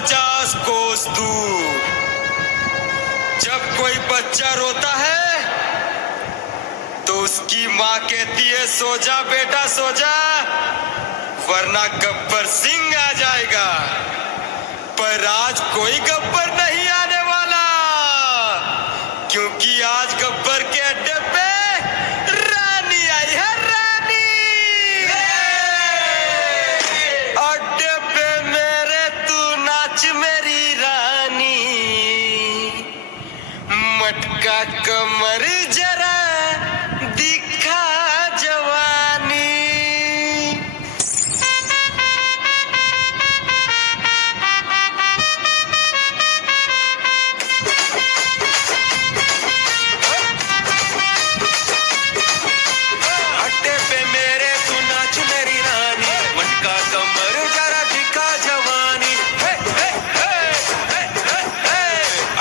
50 कोस दूर जब कोई बच्चा रोता है तो उसकी माँ कहती है सो जा बेटा सो जा, वरना गब्बर सिंह आ जाएगा। पर आज कोई गब्बर नहीं आने वाला, क्योंकि आज गब्बर के अड्डे पे रानी आई है, रानी। अड्डे पे मेरे तू नाच मेरी रानी, मटका कमर जरा दिखा जवानी। अड्डे पे मेरे तू नाच मेरी रानी, मटका कमर जरा दिखा जवानी। हे हे हे हे हे हे।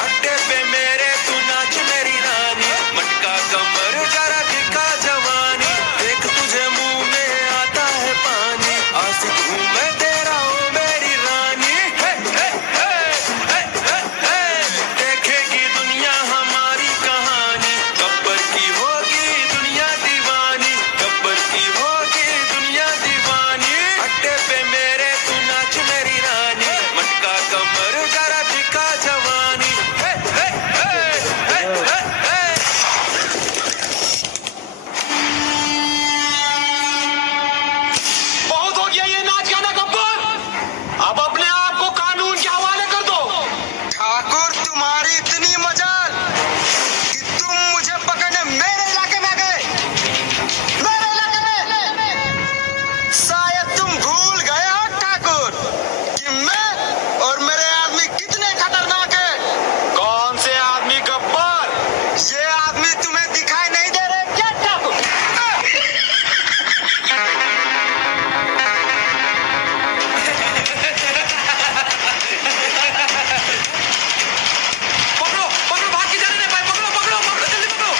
अड्डे पे मेरे तू नाच मेरी रानी, मटका कमर जरा दिखा जवानी। देख तुझे मुंह में आता है पानी, आशिक हूँ मैं तेरा हूँ मेरी रानी। हे हे हे हे हे हे। देखेगी दुनिया हमारी कहानी, गब्बर की होगी दुनिया दीवानी, गब्बर की होगी दुनिया दीवानी। अड्डे पे मेरे तू नाच मेरी रानी, मटका कमर जरा दिखा जवानी। हे हे हे हे हे हे। बहुत हो गया ये नाच गाना गब्बर, अब अपने आप को कानून के हवाले कर दो। ठाकुर तुम्हारी इतनी मजाल कि तुम मुझे पकड़ने मेरे इलाके में आ गए, मेरे इलाके में। शायद तुम भूल गए हो ठाकुर कि मैं और मेरे आदमी कितने खतरनाक हैं। कौन से आदमी गब्बर? ये आदमी तुम्हें दिखाई नहीं दे रहे क्या ठाकुर? पकड़ो पकड़ो, भाग के जाने नहीं पाए, पकड़ो पकड़ो पकड़ो, जल्दी पकड़ो।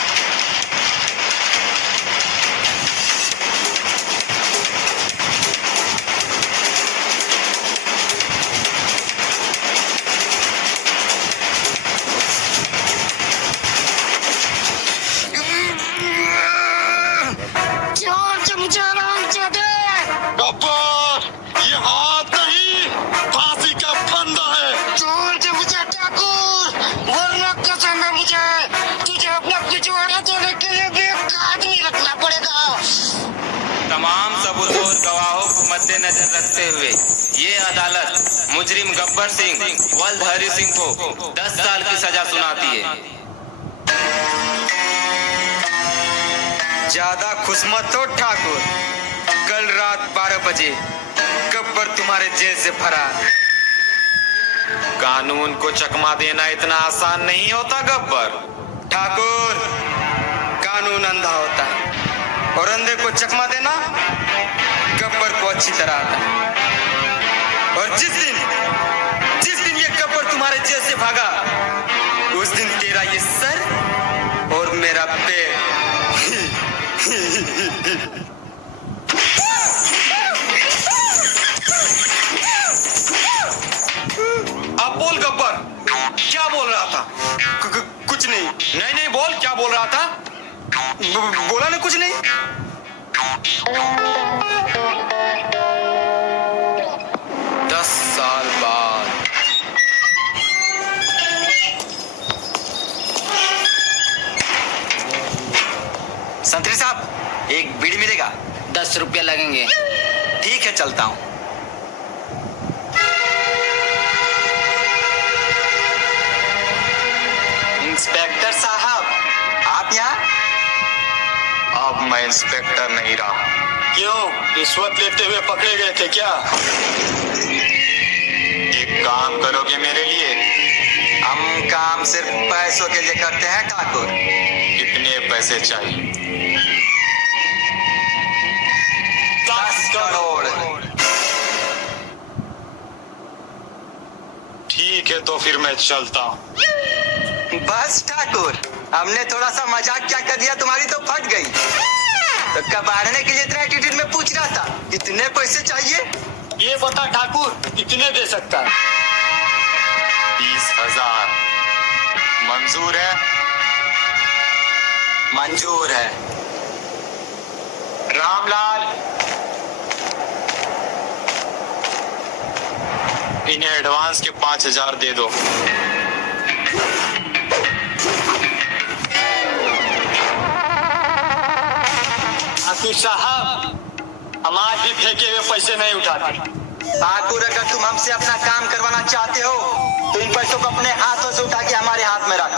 गब्बर, ये हाथ नहीं फांसी का फंदा है। छोड़ दे मुझे ठाकुर, वरना कसम है मुझे तुझे अपना पिछवाड़ा तोड़ने के लिए भी एक आदमी रखना पड़ेगा। तमाम सबूत और गवाहों को मद्देनजर रखते हुए ये अदालत मुजरिम गब्बर सिंह वल्द हरि सिंह को 10 साल की सजा सुनाती है। ज्यादा खुश मत हो ठाकुर, कल रात 12 बजे गब्बर तुम्हारे जेल से फरार। कानून को चकमा देना इतना आसान नहीं होता गब्बर। ठाकुर, कानून अंधा होता है और अंधे को चकमा देना गब्बर को अच्छी तरह आता है। और जिस दिन ये गब्बर तुम्हारे जेल से भागा, उस दिन तेरा ये सर और मेरा पैर अब बोल गब्बर, क्या बोल रहा था? कुछ नहीं। नहीं नहीं बोल, क्या बोल रहा था? बोला ना कुछ नहीं। 10 साल बाद संतरी साहब, एक बीड़ी मिलेगा? 10 रुपया लगेंगे। ठीक है, चलता हूँ। इंस्पेक्टर साहब, आप यहाँ? अब मैं इंस्पेक्टर नहीं रहा। क्यों, रिश्वत लेते हुए पकड़े गए थे क्या? एक काम करोगे मेरे लिए? हम काम सिर्फ पैसों के लिए करते हैं ठाकुर। कितने पैसे चाहिए? 10 करोड़। ठीक है, तो फिर मैं चलता हूँ। बस ठाकुर, हमने थोड़ा सा मजाक क्या कर दिया, तुम्हारी तो फट गई। तो कबाड़ने के लिए इतना एटीट्यूड में पूछ रहा था, कितने पैसे चाहिए? ये बता ठाकुर, कितने दे सकता है? 20,000 मंजूर है? मंजूर है। रामलाल, इन्हें एडवांस के 5,000 दे दो। ठाकुर साहब, हम आज भी फेंके हुए पैसे नहीं उठाते। ठाकुर, अगर तुम हमसे अपना काम करवाना चाहते हो तो इन पैसों को अपने हाथों से उठा के हमारे हाथ में रख।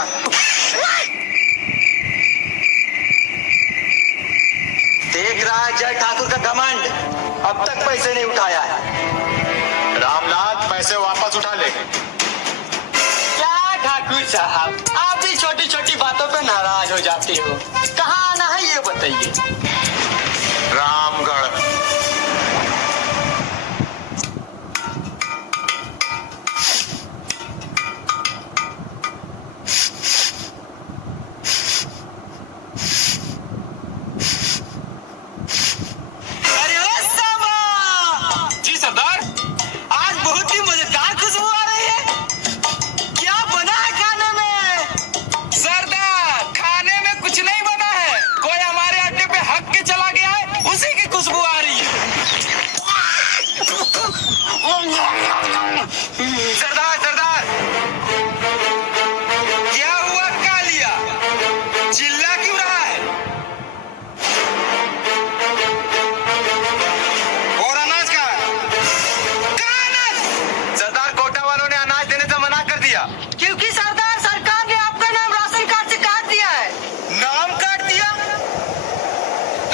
देख रहा है जय ठाकुर का घमंड, अब तक पैसे नहीं उठाया है। रामलाल, पैसे वापस उठा ले। क्या ठाकुर साहब, आप भी छोटी छोटी बातों पे नाराज हो जाते हो। कहाँ आना है ये बताइए। रामगढ़। अरे ओ सामा! जी सरदार। आज बहुत ही मजेदार खुशबू आ रही है। क्या बना है खाने में? सरदार, खाने में कुछ नहीं बना है, कोई हमारे अड्डे पे हक के चला गया है, उसी की खुशबू आ रही है। सरदार सरदार, क्या हुआ कालिया, चिल्ला क्यों रहा है? और अनाज कहाँ है? कहाँ अनाज? सरदार, कोटा वालों ने अनाज देने से मना कर दिया। क्योंकि सरदार, सरकार ने आपका नाम राशन कार्ड से काट दिया है। नाम काट दिया?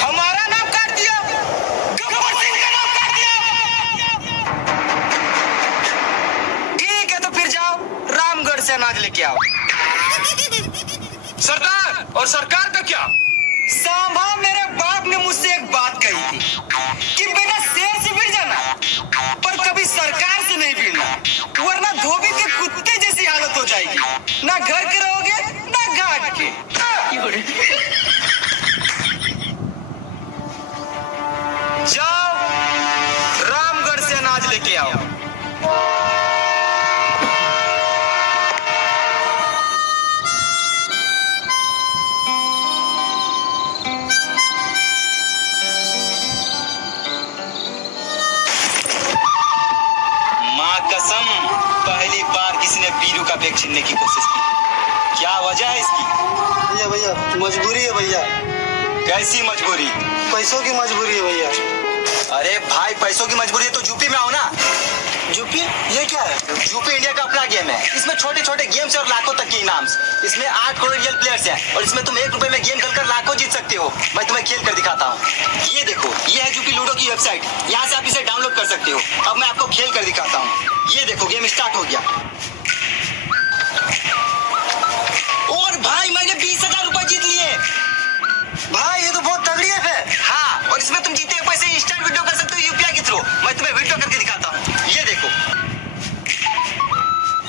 हमारा नाम काट दिया? गब्बर सिंह का नाम काट दिया? ठीक है, तो फिर जाओ रामगढ़ से अनाज लेके आओ। सरदार, और सरकार का क्या? सांभा, मेरे बाप ने मुझसे एक बात कही थी कि बेटा शेर से भिड़ जाना, पर कभी सरकार से नहीं भिड़ना, वरना धोबी के कुत्ते जैसी हालत हो जाएगी। ना घर के रहोगे ना घाट के। जाओ रामगढ़ से अनाज लेके आओ। माँ कसम, पहली बार किसी ने बीरू का बैग छीनने की कोशिश की। क्या वजह है इसकी? भैया भैया मजबूरी है भैया, कैसी मजबूरी? पैसों की मजबूरी है भैया। अरे भाई, पैसों की मजबूरी है तो यूपी में आओ ना। यूपी? ये क्या है? यूपी इंडिया का अपना गेम है। इसमें छोटे छोटे गेम्स और लाखों तक के इनाम्स। इसमें 8 करोड़ रियल प्लेयर्स हैं और इसमें तुम 1 रुपए में गेम खेलकर लाखों जीत सकते हो। मैं तुम्हें खेल कर दिखाता हूँ। ये देखो, ये है यूपी लूडो की वेबसाइट। यहाँ से आप इसे डाउनलोड कर सकते हो। अब मैं आपको खेल कर दिखाता हूँ। ये देखो, गेम स्टार्ट हो गया। और भाई, मैंने 20,000 रुपए जीत लिए। भाई ये तो बहुत तगड़ी है फिर। हाँ, और इसमें तुम जीते हुए पैसे इंस्टेंट विड्रॉ कर सकते हो यूपीआई के थ्रू। मैं तुम्हें विड्रॉ करके दिखाता हूँ। ये देखो,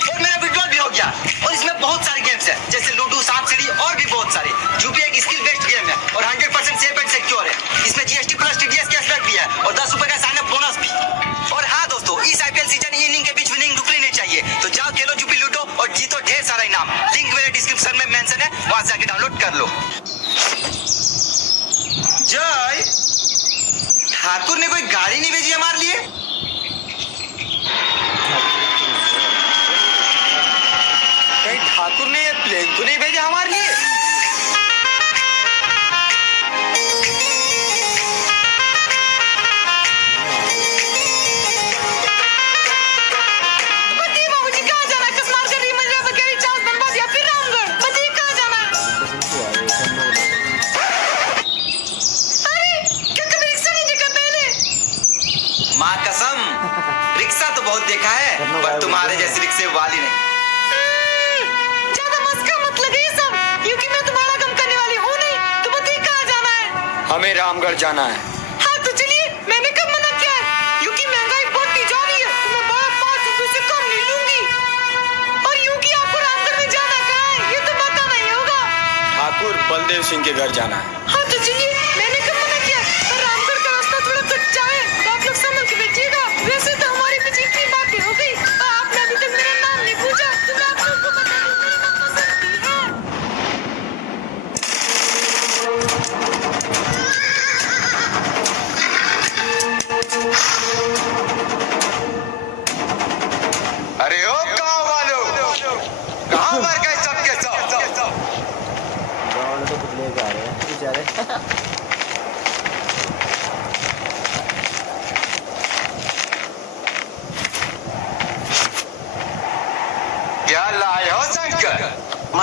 और मेरा विड्रॉ भी हो गया। और इसमें बहुत सारे गेम्स हैं, जैसे लूडो, सांप सीढ़ी और भी बहुत सारे। यूपीआई एक स्किल बेस्ड गेम है और 100% सेफ एंड सिक्योर है। इसमें जीएसटी प्लस टीडीएस कैशबैक भी है और 10 रुपए का साइन अप बोनस भी। और हाँ दोस्तों, इस आईपीएल सीजन इनिंग के बीच विनिंग रुकनी नहीं चाहिए। तो जाओ खेलो यूपी लूडो और जीतो ढेर सारा इनाम। लिंक मेरे डिस्क्रिप्शन में मेंशन है, वहां से आके डाउनलोड कर लो। जय ठाकुर ने कोई गाड़ी नहीं भेजी हमारे लिए? कहीं ठाकुर ने ये प्लेन तो नहीं भेजा हमारे लिए? बताइए बाबूजी, कहाँ जाना है? कसमार कर रही मंजिल पर कह रही चांस बनवा दिया, फिर रामगढ़। बताइए कहाँ जाना है? अरे, क्या कभी रिक्शा नहीं देखा पहले? माँ कसम, रिक्शा तो बहुत देखा है, पर तुम्हारे जैसे रिक्शे वाली नहीं। ज्यादा मस्का मत लगाइए सब, क्योंकि मैं तुम्हारा गम करने वाली हूँ नहीं। तो बताइए कहाँ जाना है? हमें रामगढ़ जाना है। हाँ तो चलिए, मैंने कब मना किया है? क्योंकि महंगाई बढ़ती जा रही है, तो मैं बड़ा 5 रुपए से कम नहीं लूंगी। और यूं कि आपको रामगढ़ में जाना कहाँ है, ये तो बताना ही होगा। ठाकुर बलदेव सिंह के घर जाना है। हाँ तो चलिए, मैंने कब मना किया? पर रामगढ़ का रास्ता थोड़ा कच्चा है, तो आप लोग समझ के बैठिएगा। वैसे तो हमारी बीच इतनी बातें हो गई, और आपने अभी तक मेरा नाम नहीं पूछा, तो मैं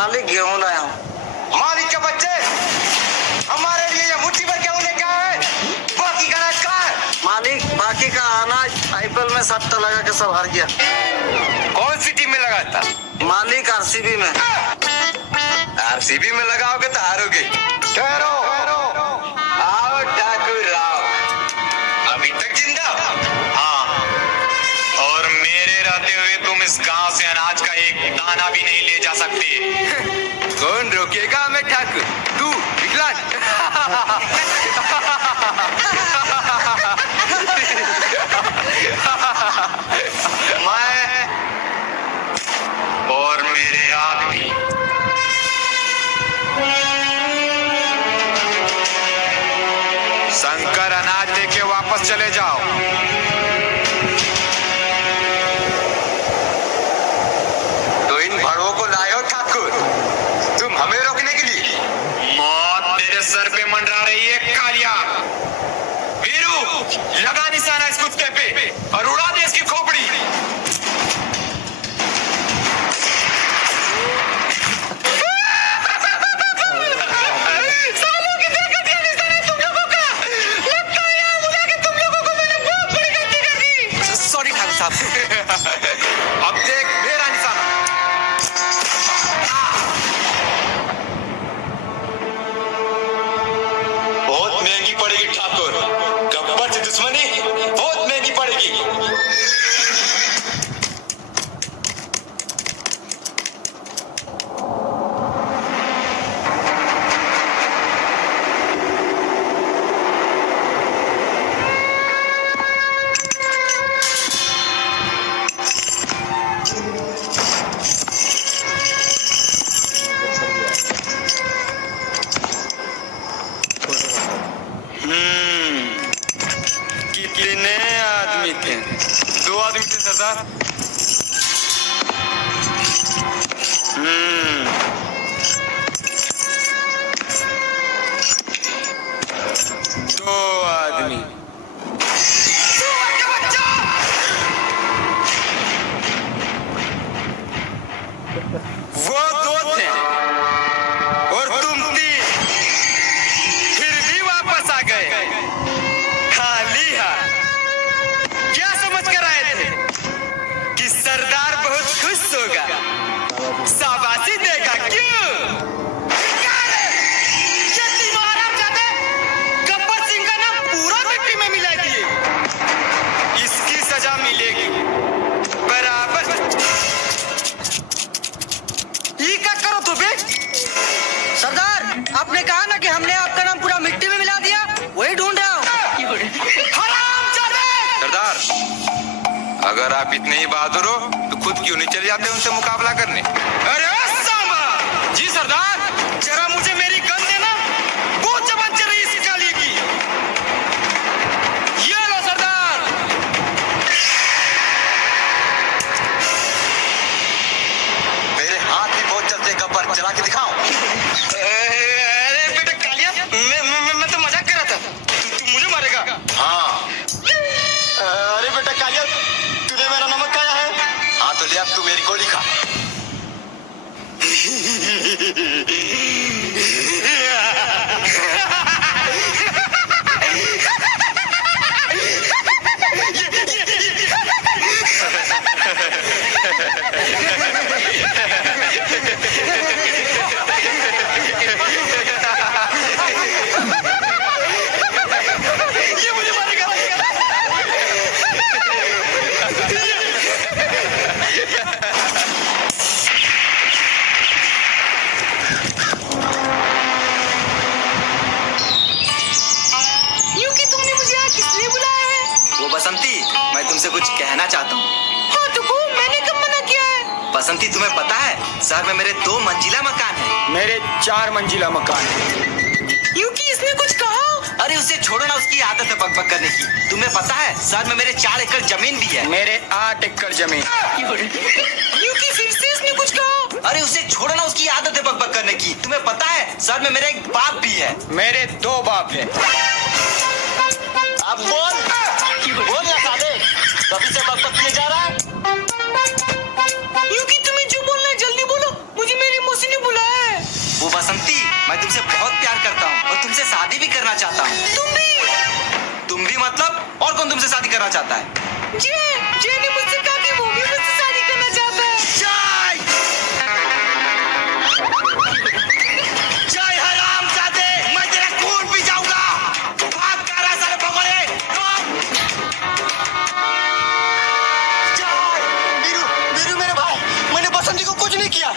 मालिक गेहूं लाया हूँ। मालिक के बच्चे, हमारे लिए ये मुट्ठी भर गेहूं लेके आए, बाकी का अनाज कहाँ है? मालिक बाकी का अनाज आईपीएल में सट्टा लगा के सब हार गया। कौन सी टीम में लगा था? मालिक आरसीबी में। आरसीबी में लगाओगे तो हारोगे। ठहरो, आओ ठाकुर आओ। अभी तक जिंदा? हाँ, और मेरे रहते हुए तुम इस गांव से अनाज का एक दाना भी नहीं ले जा सकते। कौन रोकेगा हमें ठाकुर? तू विकलांग। मैं और मेरे आदमी शंकर अनाज लेके वापस चले जाओ। तो इन भड़ों को लाए हो ठाकुर, तुम हमें रोकने के लिए? मौत तेरे सर पे मंडरा रही है कालिया। वीरू, लगा निशाना इस कुत्ते पे और उड़ा दे इसकी खोपड़ी। सालों की देखत ये निशान है तुम लोगों का। लगता है यहाँ मुझे कि तुम लोगों को मैंने बहुत बड़ी गलती कर दी। सॉरी ठाकुर साहब। अब देख मेरा निशाना। बहुत महंगी पड़ेगी ठाकुर, गब्बर से दुश्मनी बहुत महंगी पड़ेगी। कितने आदमी थे? 2 आदमी थे सरदार। दो आदमी। वो 2 थे और तुम 3, फिर भी वापस आ गए खाली हाथ। क्या समझ कर आए थे कि सरदार बहुत खुश होगा, शाबाशी देगा? क्यों? ये तीनों हरामजादे गब्बर सिंह का नाम पूरा मिट्टी में मिला दिए। इसकी सजा मिलेगी बराबर। ये क्या करो तो बे? सरदार आपने कहा ना कि हमने आपका नाम पूरा मिट्टी में मिला दिया, वही ढूंढ रहा हूँ। हरामजादे! सरदार, अगर आप इतने ही बहादुर हो तो खुद क्यों नहीं चले जाते उनसे मुकाबला करने? अरे सांबा! जी सरदार, जरा मुझे मेरी गन देना। बहुत जबान चल रही है इस काली की। ये लो सरदार। मेरे हाथ भी बहुत चलते हैं गब्बर, चला के दिखाओ। अरे बेटा कालिया, मैं तो मजाक कर रहा था। तू मुझे मारेगा? हाँ, अरे बेटा कालिया, तूने मेरा नमक खाया है? हाँ तो ले अब तू मेरी गोली खा। ये मुझे मारेगा। यूकी तुमने मुझे यहाँ किस लिए बुलाया है? वो बसंती, मैं तुमसे कुछ कहना चाहता हूँ। हाँ तो को मैंने कब मना किया है? बसंती तुम्हें पता है शहर में मेरे 2 मंजिला मकान है। मेरे 4 मंजिला मकान है। यूकी इसने कुछ कहा? अरे उसे छोड़ो ना, उसकी आदत है बकबक करने की। तुम्हें पता है शहर में मेरे 4 एकड़ जमीन भी है। मेरे 8 एकड़ जमीन। यूकी फिर से इसने कुछ कहा? अरे उसे छोड़ो ना, उसकी आदत है बकबक करने की। तुम्हें पता है शहर में मेरे एक बाप भी है। मेरे 2 बाप है। अब बोल ना साले, कभी से बकबक किए जा रहा है? यूकी तुम्हें जो बोलना है जल्दी बोलो, मुझे मेरी मौसी ने बुलाया कौन तुमसे शादी करना चाहता है? जय ने मुझसे कहा कि वो भी मुझसे शादी करना चाहता है। जय हरामजादे, मैं तेरा खून पी जाऊंगा। भाग कर रहा साले भगोड़े। वीरू मेरे भाई, मैंने बसंती को कुछ नहीं किया।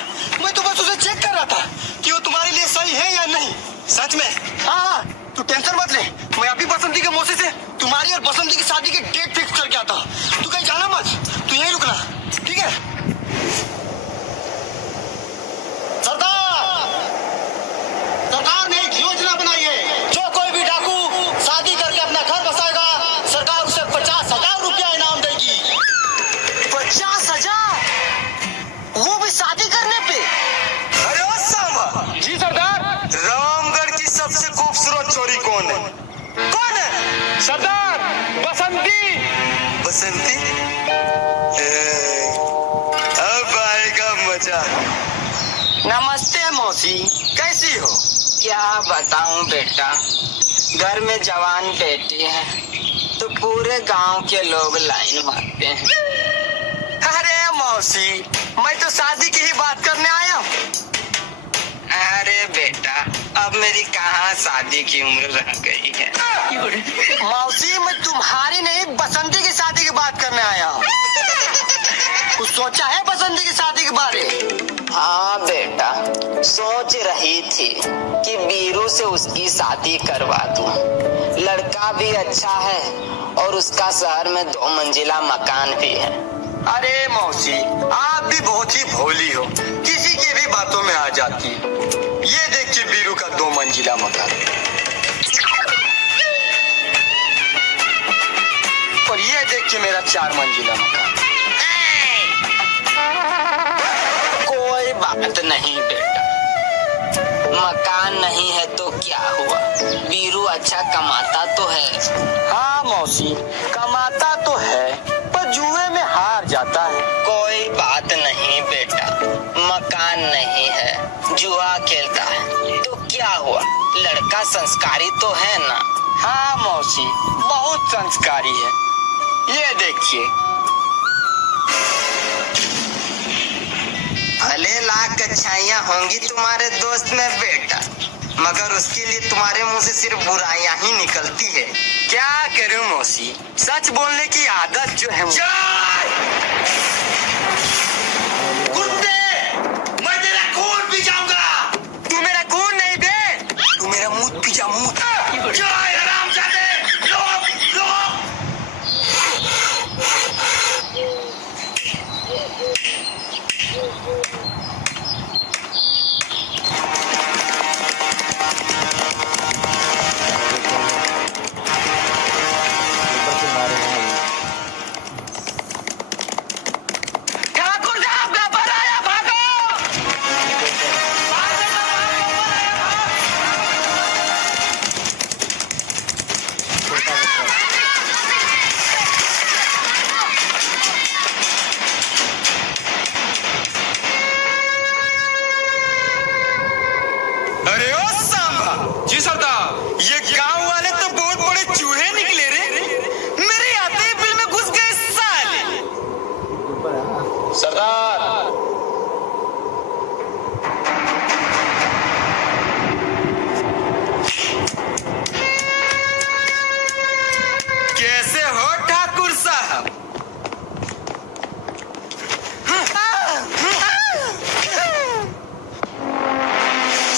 मैं तो बस उसे चेक कर रहा था कि वो तुम्हारे लिए सही है या नहीं। सच में? हाँ, तू टेंशन मत ले। मैं अभी बसंती के मौसी से तुम्हारी और बसंती की शादी की डेट फिक्स करके आता हूँ। तू कहीं जाना मत, तू यहीं रुकना, ठीक है? सरकार ने एक योजना बनाई है। जो कोई भी डाकू शादी करके अपना घर बसाएगा, सरकार उसे 50,000 रुपया इनाम देगी। 50,000? वो भी शादी करने पे? अरे ओ सांबा, जी सरदार। रामगढ़ की सबसे खूबसूरत छोरी कौन है? कौन है? सरदार, बसंती। बसंती? अब आएगा मजा। नमस्ते मौसी, कैसी हो? क्या बताऊं बेटा, घर में जवान बेटी है तो पूरे गांव के लोग लाइन मारते हैं। अरे मौसी, मैं तो शादी की ही बात करने आया हूँ। अरे बेटा, अब मेरी कहाँ शादी की उम्र रह गई है। मौसी, मैं तुम्हारी नहीं बसंती की शादी की बात करने आया हूँ। कुछ सोचा है बसंती की शादी के बारे? हाँ बेटा, सोच रही थी कि बीरू से उसकी शादी करवा दूं। लड़का भी अच्छा है और उसका शहर में 2 मंजिला मकान भी है। अरे मौसी, आप भी बहुत ही भोली हो, किसी की भी बातों में आ जाती। ये देखिए बीरू का 2 मंजिला मकान, और ये देखिए मेरा 4 मंजिला मकान। कोई बात नहीं बेटा, मकान नहीं है तो क्या हुआ, बीरू अच्छा कमाता तो है। हाँ मौसी, कमाता तो है पर जुए में हार जाता है। कोई बात नहीं बेटा, मकान नहीं है, जुआ खेलता है तो क्या हुआ, लड़का संस्कारी तो है ना। हाँ मौसी, बहुत संस्कारी है। ये देखिए। भले लाख अच्छाइयाँ होंगी तुम्हारे दोस्त में बेटा, मगर उसके लिए तुम्हारे मुंह से सिर्फ बुराइयां ही निकलती है। क्या करूं मौसी, सच बोलने की आदत जो है कुत्ते, मैं तेरा खून पी जाऊंगा। तू मेरा खून नहीं बे, तू मेरा मुंह पी जा, मुंह। जय हरामजादे, रोक, रोक। ठाकुर साहब का पराया, भागो। अरे ओ सांबा, जी सरदार। ये गांव वाले तो बहुत बड़े चूहे निकले रे। मेरे आते ही बिल में घुस गए साले। सरदार, कैसे हो ठाकुर साहब?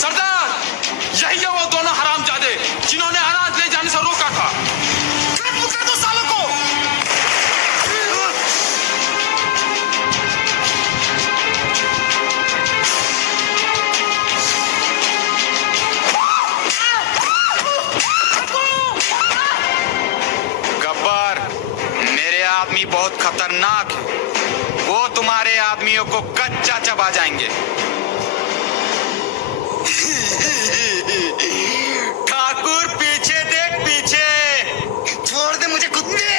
सरदार, यही है वो दोनों हरामजादे जिन्होंने अनाज ले जाने से रोका था। खत्म कर दो सालों को। गब्बर, मेरे आदमी बहुत खतरनाक है, वो तुम्हारे आदमियों को कच्चा चबा जाएंगे। ठाकुर, पीछे देख, पीछे। छोड़ दे मुझे कुत्ते।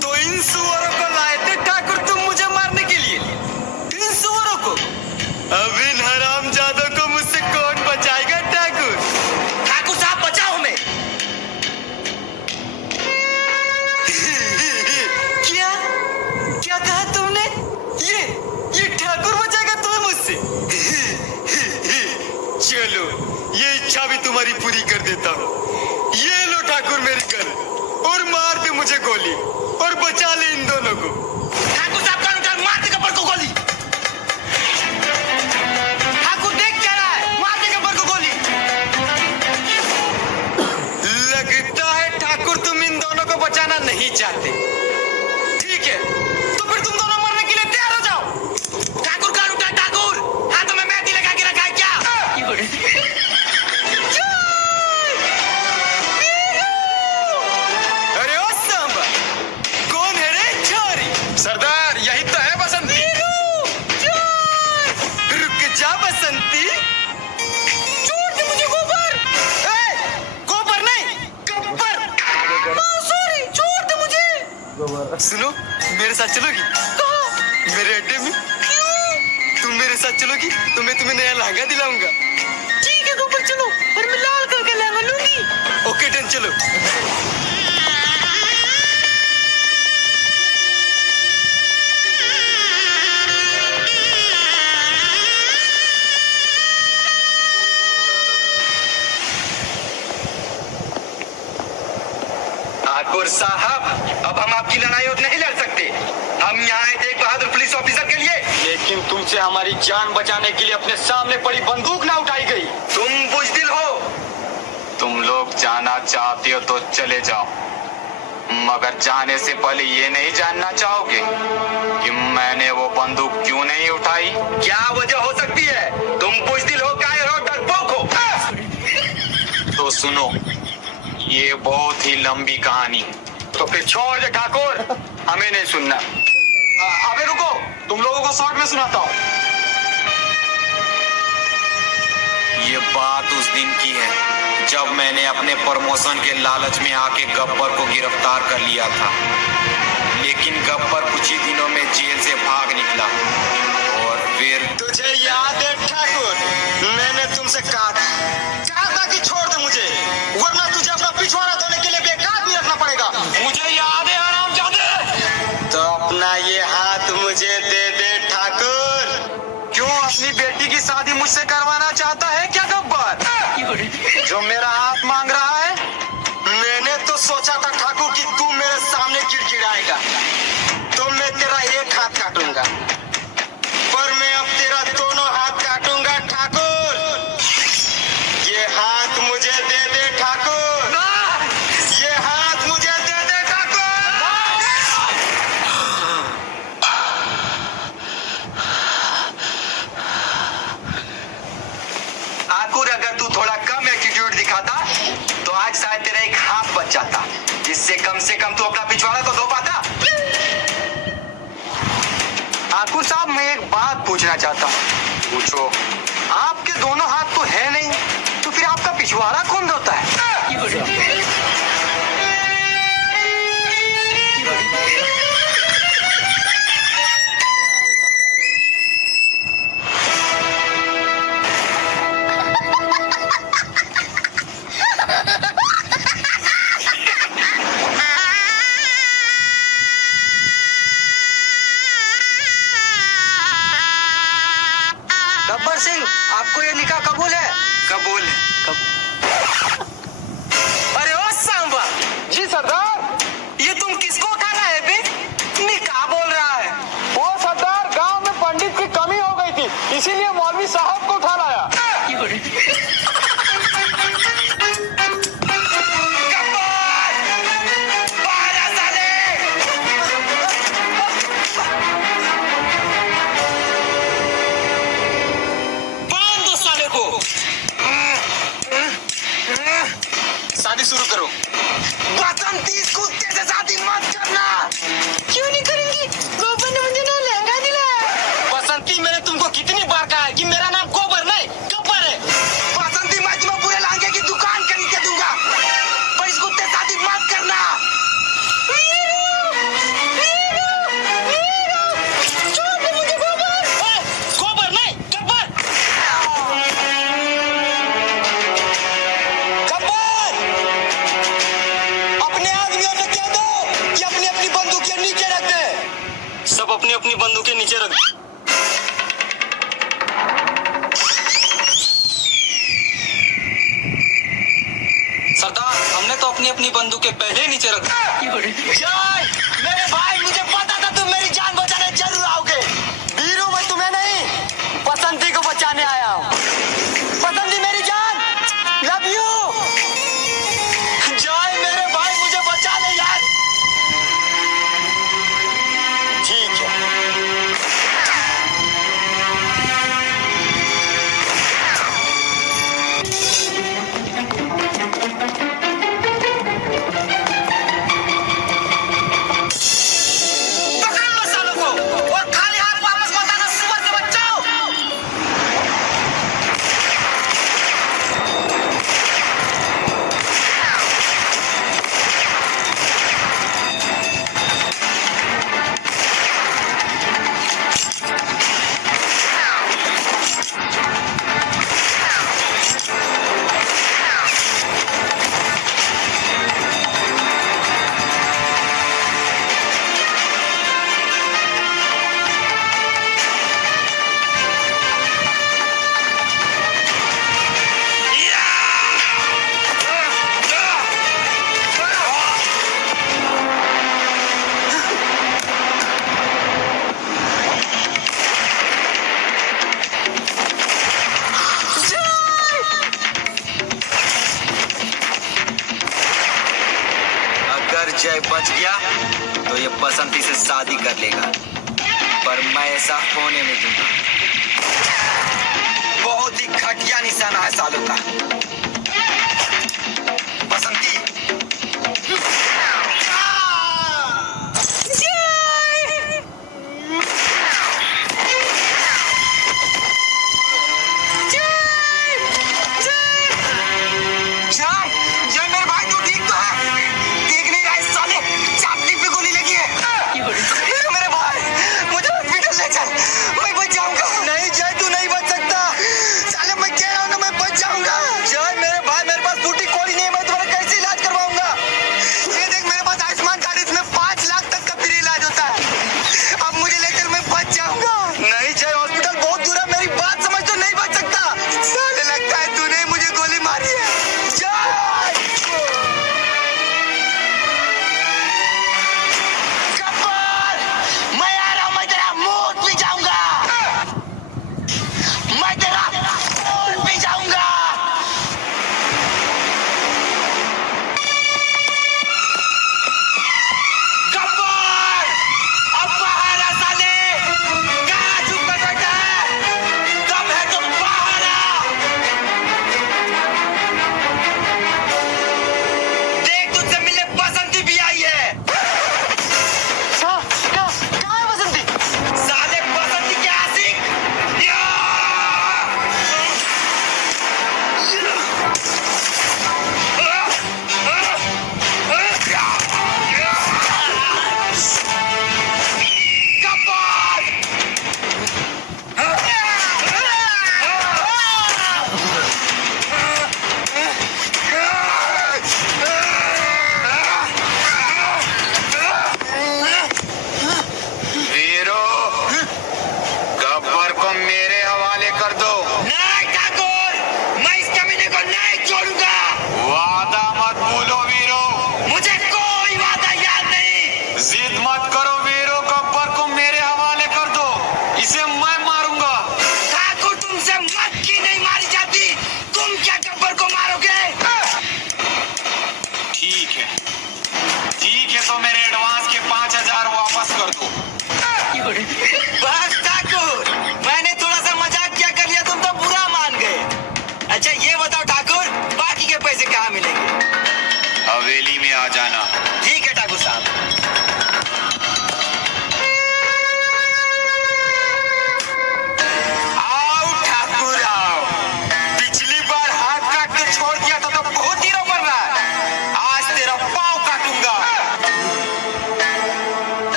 तो इन सुअरों को लाए थे ठाकुर तुम मुझे मारने के लिए? इन सुअरों को? अब इन हराम तुम्हारी पूरी कर देता हूँ। ये लो ठाकुर मेरी गन और मार दे मुझे गोली और बचा ले इन दोनों को। ठाकुर साहब का उठा मार दे गब्बर को गोली। ठाकुर देख क्या रहा है, मार दे गब्बर को गोली। लगता है ठाकुर तुम इन दोनों को बचाना नहीं चाहते। ठीक है, तो फिर तुम दोनों मरने के लिए तैयार हो जाओ। ठाकुर का उठा, ठाकुर हाथों में मेहंदी लगा के रखा है क्या? अरे ओ सांबा, कौन है रे छोरी? सरदार यही तो है बसंती। रुक जा बसंती। छोड़ दे मुझे गोबर। गोबर नहीं, गब्बर। सॉरी, छोड़ दे मुझे। सुनो, मेरे साथ चलोगी? कहाँ? मेरे अड्डे में। क्यों? तुम मेरे साथ चलोगी तो मैं तुम्हें नया लहंगा दिलाऊंगा। ठीक है गोबर, चलो। और मैं लाल कलर का लहंगा लूंगी। ओके डन, चलो। ठाकुर साहब, अब हम आपकी लड़ाई और नहीं लड़ सकते। हम यहाँ आए थे एक बहादुर पुलिस ऑफिसर के लिए। लेकिन तुमसे हमारी जान बचाने के लिए अपने सामने पड़ी बंदूक ना उठाई गई। तुम बुजदिल हो। तुम लोग जाना चाहते हो तो चले जाओ, मगर जाने से पहले ये नहीं जानना चाहोगे कि मैंने वो बंदूक क्यों नहीं उठाई? क्या वजह हो सकती है? तुम बुजदिल हो, कायर हो, डरपोक हो। तो सुनो, ये बहुत ही लंबी कहानी। तो फिर छोड़ दे ठाकुर, हमें नहीं सुनना। अबे रुको, तुम लोगों को शॉर्ट में सुनाता हूँ। ये बात उस दिन की है जब मैंने अपने प्रमोशन के लालच में आके गब्बर को गिरफ्तार कर लिया था। लेकिन गब्बर कुछ ही दिनों में जेल से भाग निकला और फिर तुझे याद है ठाकुर, मैंने तुमसे कहा था कि छोड़ दे मुझे, वरना तुझे अपना पिछवाड़ा धोने के लिए बेकार भी रखना पड़ेगा। मुझे याद है हरामजादे। तो अपना ये हाथ मुझे दे दे ठाकुर। क्यों, अपनी बेटी की शादी मुझसे करवाना चाहता है क्या गब्बर, जो मेरा हाथ मांग रहा है? मैंने तो सोचा था ठाकुर कि तू मेरे सामने गिड़गिड़ाएगा तो मैं तेरा एक हाथ काटूंगा, पर मैं अब तेरा दोनों हाथ काटूंगा ठाकुर। ये हाथ मुझे दे दे ठाकुर, ये हाथ मुझे दे दे ठाकुर। ठाकुर, अगर तू थोड़ा कम एटीट्यूड दिखाता तो आज शायद तेरा एक हाथ बच जाता, जिससे कम से कम तू अपना पिछवाड़ा तो धो पाता। ठाकुर साहब, मैं एक बात पूछना चाहता हूँ। पूछो। आपके दोनों हाथ तो है नहीं, तो फिर आपका पिछवाड़ा कौन धोता है? गब्बर सिंह, आपको ये निकाह कबूल है? कबूल है। अरे ओ सांबा, जी सरदार। ये तुम किसको उठाना है बे? निकाह बोल रहा है। वो सरदार, गांव में पंडित की कमी हो गई थी, इसीलिए मौलवी साहब को उठा लाया। बांध दो साले को। शादी शुरू करो। बसंती, इस कुत्ते से शादी मत करना। क्यों नहीं करेंगी? गोबर ने मुझे ना लहंगा दिलाया। बसंती, मैंने तुमको कितनी बार कहा है कि मेरा नाम गोबर नहीं गब्बर है। बसंती, मैं अपनी बंदूकें पहले नीचे रख। जय मेरे भाई, मुझे पता था तुम मेरी जान बचाने जरूर आओगे। वीरू, मैं तुम्हें नहीं बसंती को बचाने आया हूँ। बसंती मेरी जान, लव यू। जय मेरे भाई, मुझे बचा ले यार। ठीक है। पकड़ लो सालों को और खाली हाथ वापस मत आना, सुअर के बच्चों। अगर जय बच गया तो ये बसंती से शादी कर लेगा, पर मैं ऐसा होने नहीं दूंगा। बहुत ही घटिया निशाना है सालों का। बसंती, जय जय मेरे भाई, तू ठीक तो है? देख नहीं रहा इस साले चापटी पे गोली लगी है। मेरे भाई, मुझे हॉस्पिटल ले चल, मैं बच जाऊंगा। नहीं जय, तू नहीं बच सकता। साले मैं कह रहा हूँ ना, मैं बच जाऊंगा। जय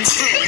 है